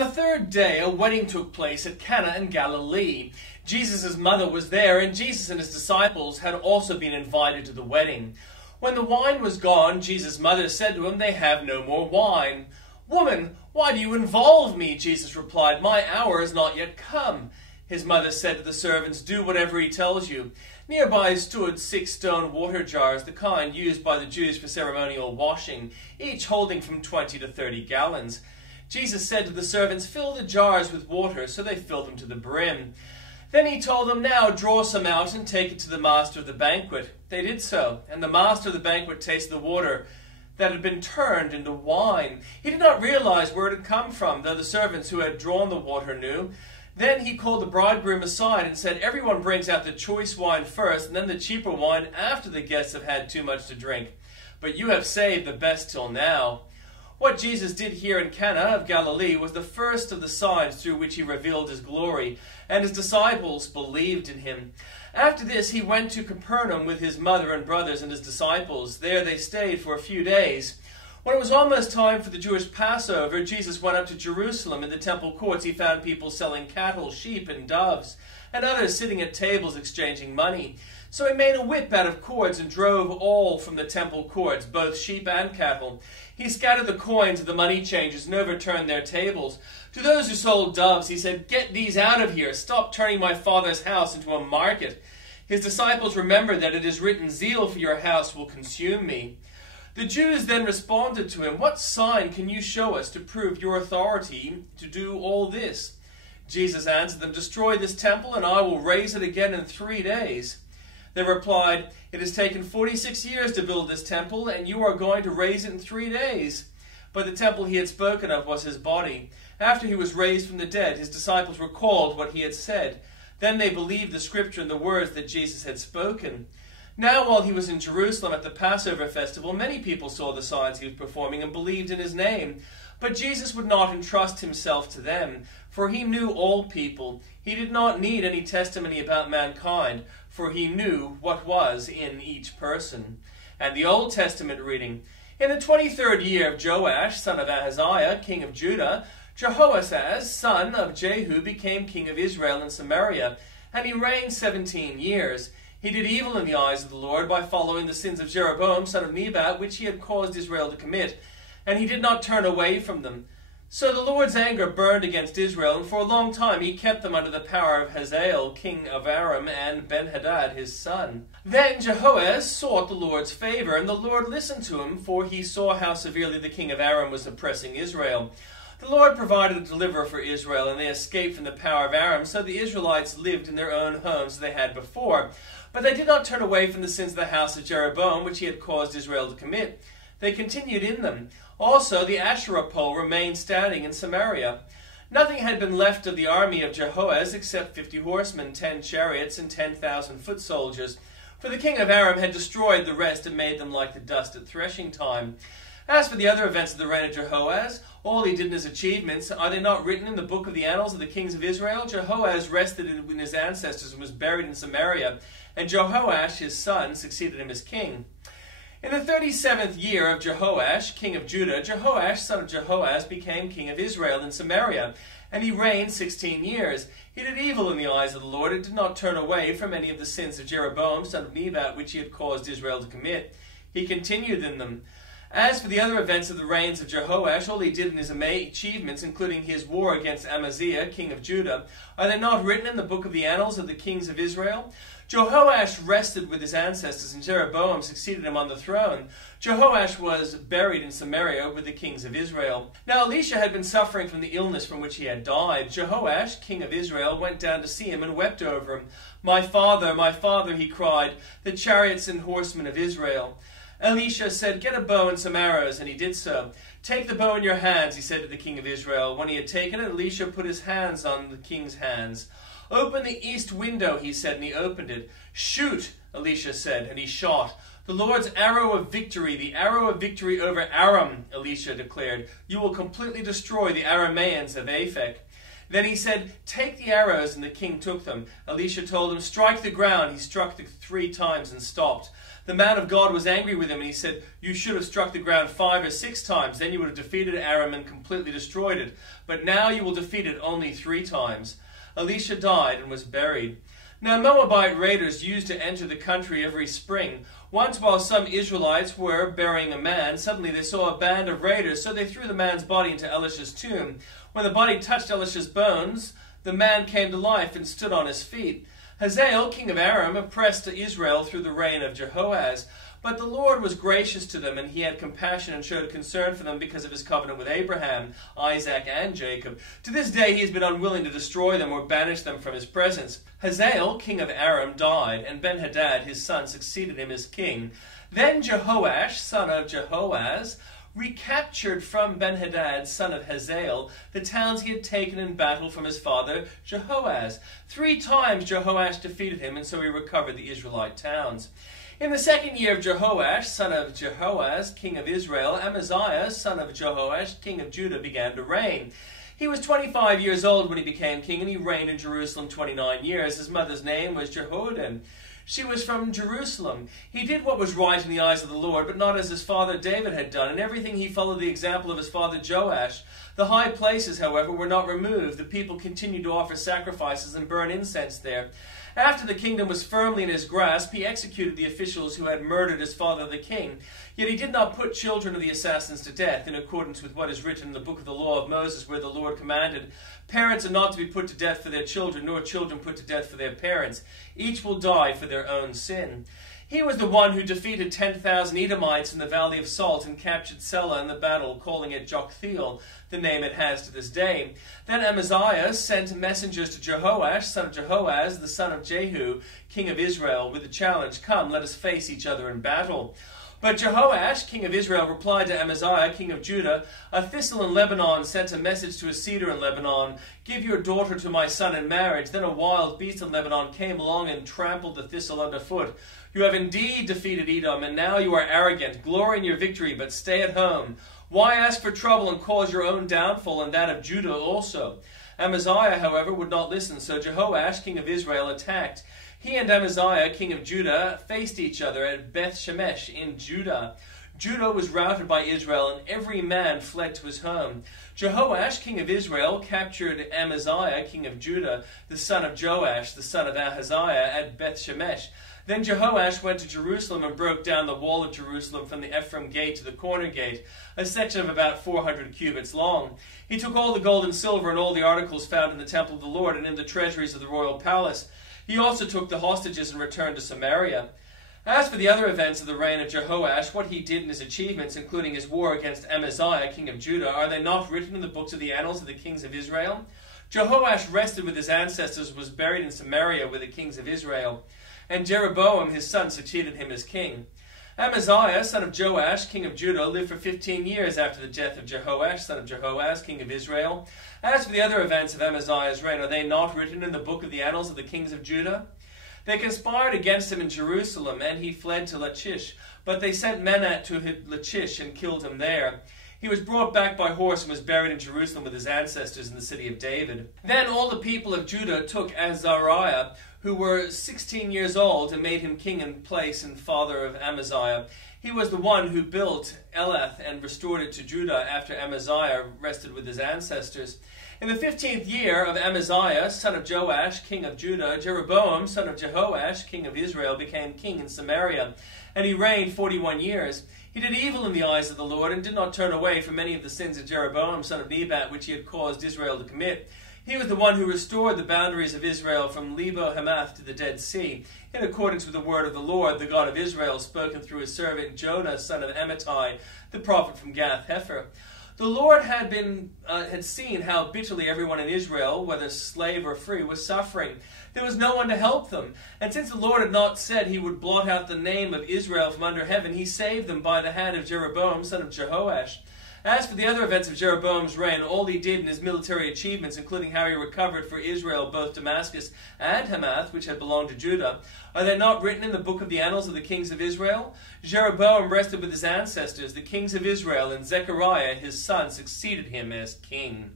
the third day, a wedding took place at Cana in Galilee. Jesus' mother was there, and Jesus and his disciples had also been invited to the wedding. When the wine was gone, Jesus' mother said to him, "They have no more wine." "Woman, why do you involve me?" Jesus replied, "My hour is not yet come." His mother said to the servants, "Do whatever he tells you." Nearby stood 6 stone water jars, the kind used by the Jews for ceremonial washing, each holding from 20 to 30 gallons. Jesus said to the servants, "Fill the jars with water," so they filled them to the brim. Then he told them, "Now draw some out and take it to the master of the banquet." They did so, and the master of the banquet tasted the water that had been turned into wine. He did not realize where it had come from, though the servants who had drawn the water knew. Then he called the bridegroom aside and said, "Everyone brings out the choice wine first, and then the cheaper wine after the guests have had too much to drink. But you have saved the best till now." What Jesus did here in Cana of Galilee was the first of the signs through which he revealed his glory, and his disciples believed in him. After this he went to Capernaum with his mother and brothers and his disciples. There they stayed for a few days. When it was almost time for the Jewish Passover, Jesus went up to Jerusalem. In the temple courts he found people selling cattle, sheep, and doves, and others sitting at tables exchanging money. So he made a whip out of cords and drove all from the temple courts, both sheep and cattle. He scattered the coins of the money changers and overturned their tables. To those who sold doves, he said, "Get these out of here. Stop turning my Father's house into a market." His disciples remembered that it is written, "Zeal for your house will consume me." The Jews then responded to him, "What sign can you show us to prove your authority to do all this?" Jesus answered them, "Destroy this temple, and I will raise it again in 3 days." They replied, "It has taken 46 years to build this temple, and you are going to raise it in 3 days." But the temple he had spoken of was his body. After he was raised from the dead, his disciples recalled what he had said. Then they believed the scripture and the words that Jesus had spoken. Now while he was in Jerusalem at the Passover festival, many people saw the signs he was performing and believed in his name. But Jesus would not entrust himself to them, for he knew all people. He did not need any testimony about mankind, for he knew what was in each person. And the Old Testament reading. In the 23rd year of Joash, son of Ahaziah, king of Judah, Jehoahaz, son of Jehu, became king of Israel and Samaria, and he reigned 17 years. He did evil in the eyes of the Lord by following the sins of Jeroboam, son of Nebat, which he had caused Israel to commit, and he did not turn away from them. So the Lord's anger burned against Israel, and for a long time he kept them under the power of Hazael, king of Aram, and Ben-Hadad his son. Then Jehoahaz sought the Lord's favor, and the Lord listened to him, for he saw how severely the king of Aram was oppressing Israel. The Lord provided a deliverer for Israel, and they escaped from the power of Aram, so the Israelites lived in their own homes as they had before. But they did not turn away from the sins of the house of Jeroboam, which he had caused Israel to commit. They continued in them. Also the Asherah pole remained standing in Samaria. Nothing had been left of the army of Jehoahaz except 50 horsemen, 10 chariots, and 10,000 foot soldiers. For the king of Aram had destroyed the rest and made them like the dust at threshing time. As for the other events of the reign of Jehoahaz, all he did in his achievements, are they not written in the book of the annals of the kings of Israel? Jehoahaz rested in his ancestors and was buried in Samaria, and Jehoash his son succeeded him as king. In the 37th year of Jehoash, king of Judah, Jehoash, son of Jehoahaz, became king of Israel in Samaria, and he reigned 16 years. He did evil in the eyes of the Lord, and did not turn away from any of the sins of Jeroboam, son of Nebat, which he had caused Israel to commit. He continued in them. As for the other events of the reigns of Jehoash, all he did in his achievements, including his war against Amaziah, king of Judah, are they not written in the book of the annals of the kings of Israel? Jehoash rested with his ancestors, and Jeroboam succeeded him on the throne. Jehoash was buried in Samaria with the kings of Israel. Now Elisha had been suffering from the illness from which he had died. Jehoash, king of Israel, went down to see him and wept over him. my father," he cried, "the chariots and horsemen of Israel." Elisha said, "Get a bow and some arrows," and he did so. "Take the bow in your hands," he said to the king of Israel. When he had taken it, Elisha put his hands on the king's hands. "Open the east window," he said, and he opened it. "Shoot," Elisha said, and he shot. "The Lord's arrow of victory, the arrow of victory over Aram," Elisha declared. "You will completely destroy the Arameans of Aphek." Then he said, "Take the arrows," and the king took them. Elisha told him, "Strike the ground." He struck 3 times and stopped. The man of God was angry with him, and he said, "You should have struck the ground 5 or 6 times. Then you would have defeated Aram and completely destroyed it. But now you will defeat it only 3 times. Elisha died and was buried. Now Moabite raiders used to enter the country every spring. Once, while some Israelites were burying a man, suddenly they saw a band of raiders, so they threw the man's body into Elisha's tomb. When the body touched Elisha's bones, the man came to life and stood on his feet. Hazael, king of Aram, oppressed Israel through the reign of Jehoaz. But the Lord was gracious to them, and he had compassion and showed concern for them because of his covenant with Abraham, Isaac, and Jacob. To this day he has been unwilling to destroy them or banish them from his presence. Hazael, king of Aram, died, and Ben-Hadad, his son, succeeded him as king. Then Jehoash, son of Jehoaz, recaptured from Ben-Hadad, son of Hazael, the towns he had taken in battle from his father Jehoaz. 3 times Jehoash defeated him, and so he recovered the Israelite towns. In the 2nd year of Jehoash, son of Jehoaz, king of Israel, Amaziah, son of Jehoash, king of Judah, began to reign. He was 25 years old when he became king, and he reigned in Jerusalem 29 years. His mother's name was Jehoaddan. She was from Jerusalem. He did what was right in the eyes of the Lord, but not as his father David had done. In everything he followed the example of his father Joash. The high places, however, were not removed. The people continued to offer sacrifices and burn incense there. After the kingdom was firmly in his grasp, he executed the officials who had murdered his father the king. Yet he did not put children of the assassins to death, in accordance with what is written in the book of the law of Moses, where the Lord commanded, "Parents are not to be put to death for their children, nor children put to death for their parents. Each will die for their own sin." He was the one who defeated 10,000 Edomites in the Valley of Salt and captured Selah in the battle, calling it Joktheel, the name it has to this day. Then Amaziah sent messengers to Jehoash, son of Jehoaz, the son of Jehu, king of Israel, with the challenge, "Come, let us face each other in battle." But Jehoash, king of Israel, replied to Amaziah, king of Judah, "A thistle in Lebanon sent a message to a cedar in Lebanon, 'Give your daughter to my son in marriage.' Then a wild beast in Lebanon came along and trampled the thistle underfoot. You have indeed defeated Edom, and now you are arrogant. Glory in your victory, but stay at home. Why ask for trouble and cause your own downfall and that of Judah also?" Amaziah, however, would not listen, so Jehoash, king of Israel, attacked. He and Amaziah, king of Judah, faced each other at Beth-Shemesh in Judah. Judah was routed by Israel, and every man fled to his home. Jehoash, king of Israel, captured Amaziah, king of Judah, the son of Joash, the son of Ahaziah, at Beth-Shemesh. Then Jehoash went to Jerusalem and broke down the wall of Jerusalem from the Ephraim gate to the corner gate, a section of about 400 cubits long. He took all the gold and silver and all the articles found in the temple of the Lord and in the treasuries of the royal palace. He also took the hostages and returned to Samaria. As for the other events of the reign of Jehoash, what he did in his achievements, including his war against Amaziah, king of Judah, are they not written in the books of the annals of the kings of Israel? Jehoash rested with his ancestors and was buried in Samaria with the kings of Israel. And Jeroboam his son succeeded him as king. Amaziah, son of Joash, king of Judah, lived for 15 years after the death of Jehoash, son of Jehoaz, king of Israel. As for the other events of Amaziah's reign, are they not written in the book of the annals of the kings of Judah? They conspired against him in Jerusalem, and he fled to Lachish. But they sent men to Lachish and killed him there. He was brought back by horse and was buried in Jerusalem with his ancestors in the city of David. Then all the people of Judah took Azariah, who were 16 years old, and made him king in place and father of Amaziah. He was the one who built Elath and restored it to Judah after Amaziah rested with his ancestors. In the 15th year of Amaziah, son of Joash, king of Judah, Jeroboam, son of Jehoash, king of Israel, became king in Samaria, and he reigned 41 years. He did evil in the eyes of the Lord, and did not turn away from any of the sins of Jeroboam, son of Nebat, which he had caused Israel to commit. He was the one who restored the boundaries of Israel from Lebo-Hamath to the Dead Sea, in accordance with the word of the Lord, the God of Israel, spoken through his servant Jonah, son of Amittai, the prophet from Gath-Hepher. The Lord had seen how bitterly everyone in Israel, whether slave or free, was suffering. There was no one to help them. And since the Lord had not said he would blot out the name of Israel from under heaven, he saved them by the hand of Jeroboam, son of Jehoash. As for the other events of Jeroboam's reign, all he did in his military achievements, including how he recovered for Israel both Damascus and Hamath, which had belonged to Judah, are they not written in the book of the annals of the kings of Israel? Jeroboam rested with his ancestors, the kings of Israel, and Zechariah his son succeeded him as king.